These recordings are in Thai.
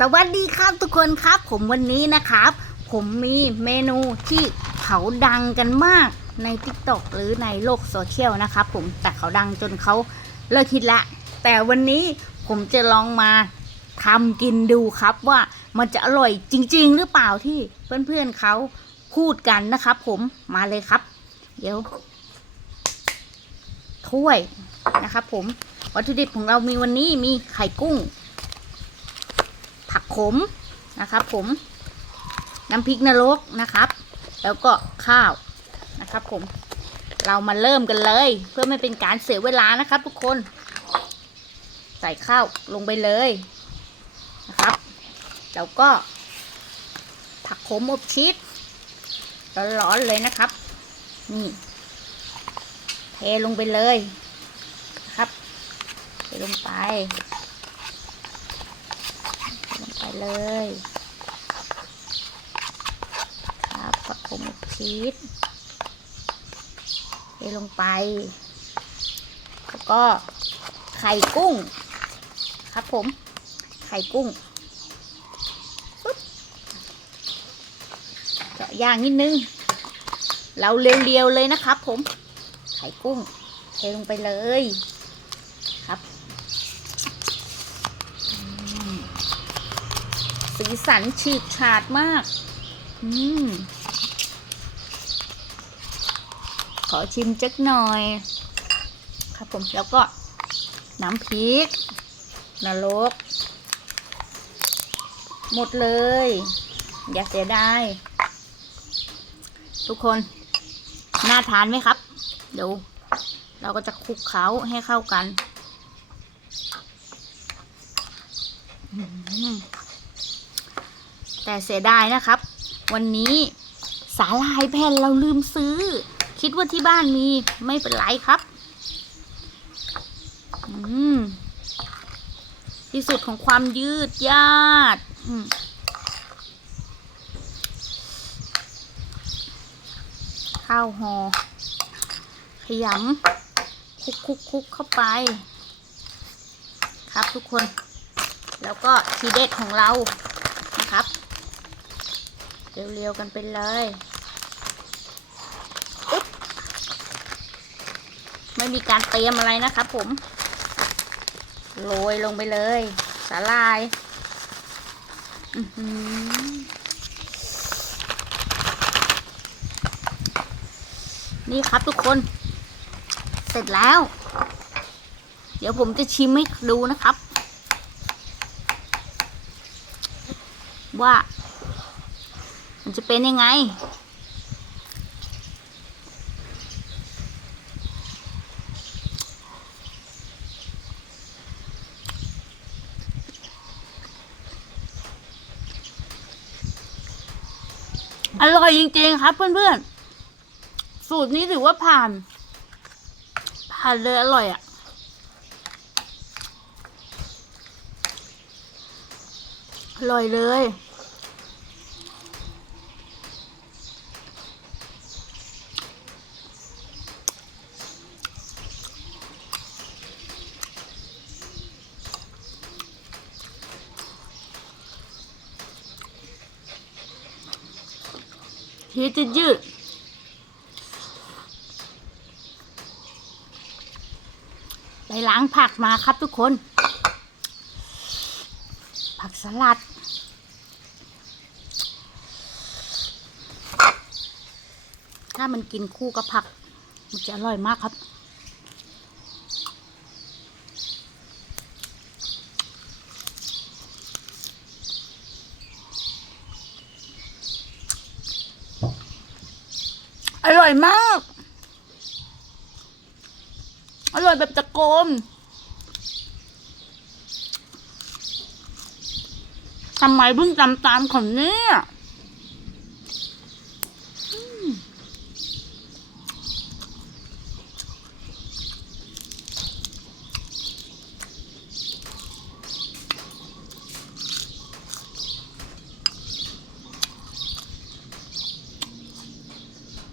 สวัสดีครับทุกคนครับผมวันนี้นะครับ ผมมีเมนูที่เขาดังกันมากใน t ิ k t o k หรือในโลกโซเชียลนะครับผมแต่เขาดังจนเขาเลิกคิดละ แต่วันนี้ผมจะลองมาทำกินดูครับว่ามันจะอร่อยจริง ๆ หรือเปล่าที่เพื่อนๆเขาพูดกันนะครับผมมาเลยครับ เดี๋ยวถ้วยนะครับผมวัตถุดิบของเรามีวันนี้มีไข่กุ้ง ผักขมนะครับ ผมน้ำพริกนรกนะครับ แล้วก็ข้าวนะครับ ผม เรามาเริ่มกันเลย เพื่อไม่เป็นการเสียเวลานะครับ ทุกคน ใส่ข้าวลงไปเลยนะครับ แล้วก็ ผักขมอบชีสร้อนๆเลยนะครับ นี่เทลงไปเลยนะครับเทลงไป เลยครับผักขมชีสเทลงไป แล้วก็ไข่กุ้ง ครับผม ไข่กุ้งเจาะย่างนิดนึง เราเรียวๆเลยนะครับผม ไข่กุ้ง เทลงไปเลย ครับอืม สีสันฉีกฉาดมาก อืม ขอชิมจักหน่อย ครับผมแล้วก็น้ำพริกนรก หมดเลย อย่าเสียดายทุกคน น่าทานไหมครับ เดี๋ยว เราก็จะคลุกเขาให้เข้ากันอืม แต่เสียดายนะครับ วันนี้สาลายแผ่นเราลืมซื้อ คิดว่าที่บ้านมีไม่เป็นไรครับ อืมที่สุดของความยืดยาดข้าวหอขยำคุกคุกคุกเข้าไป ครับทุกคน แล้วก็ทีเด็ดของเรา เร็วๆกันไปเลยไม่มีการเตรียมอะไรนะครับผม โรยลงไปเลย สาลายนี่ครับทุกคน เสร็จแล้ว เดี๋ยวผมจะชิมให้ดูนะครับ ว่า เป็นยังไง อร่อยจริงๆครับเพื่อนๆ สูตรนี้ถือว่าผ่าน ผ่านเลยอร่อยอะ่ะอร่อยเลย ชีสยืด ไปล้างผักมาครับทุกคน ผักสลัด ถ้ามันกินคู่กับผัก มันจะอร่อยมากครับ อ ร่อยมาก อร่อยแบบตะโกนทำไมเพิ่งจำตามคนเนี้ย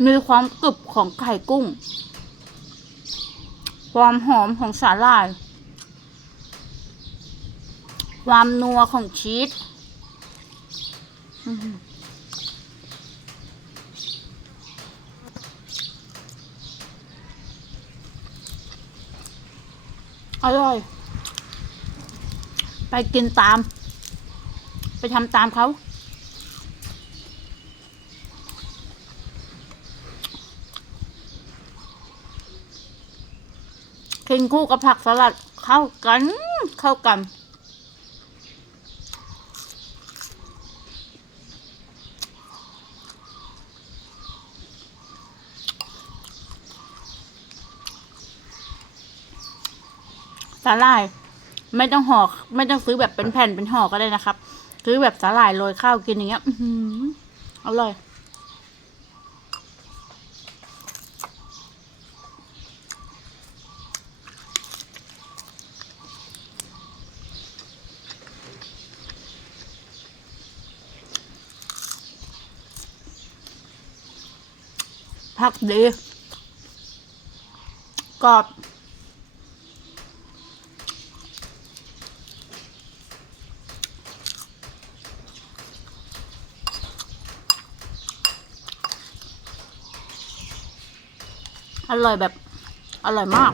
มีความกรึบของไข่กุ้ง ความหอมของสาหร่าย ความนัวของชีสอื้อหืออร่อย ไปกินตาม ไปทำตามเขา กินคู่กับผักสลัดเข้ากัน เข้ากัน สาหร่าย ไม่ต้องห่อไม่ต้องซื้อแบบเป็นแผ่นเป็นห่อก็ได้นะครับ ซื้อแบบสาหร่ายโรยข้าวกินอย่างเงี้ยอือหืออร่อย ผักดีกรอบอร่อยแบบ อร่อยมาก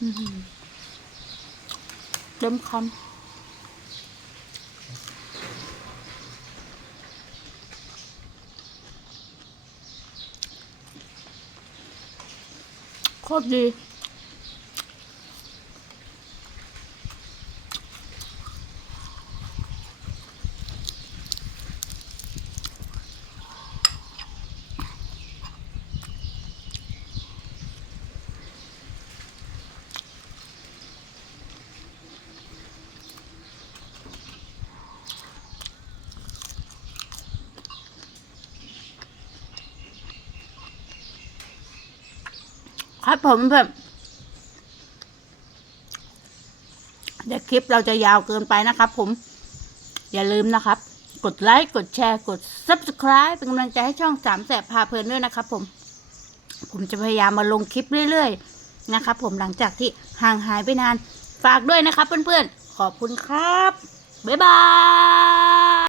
อื้อมคำ คตรดี ครับผมแบบเดี๋ยวคลิปเราจะยาวเกินไปนะครับผม อย่าลืมนะครับ กดไลค์กดแชร์กด subscribe เป็นกำลังใจให้ช่องสามแสบพาเพลินด้วยนะครับผมผมจะพยายามมาลงคลิปเรื่อยๆ นะครับผมหลังจากที่ห่างหายไปนาน ฝากด้วยนะครับเพื่อนๆ ขอบคุณครับ บ๊ายบาย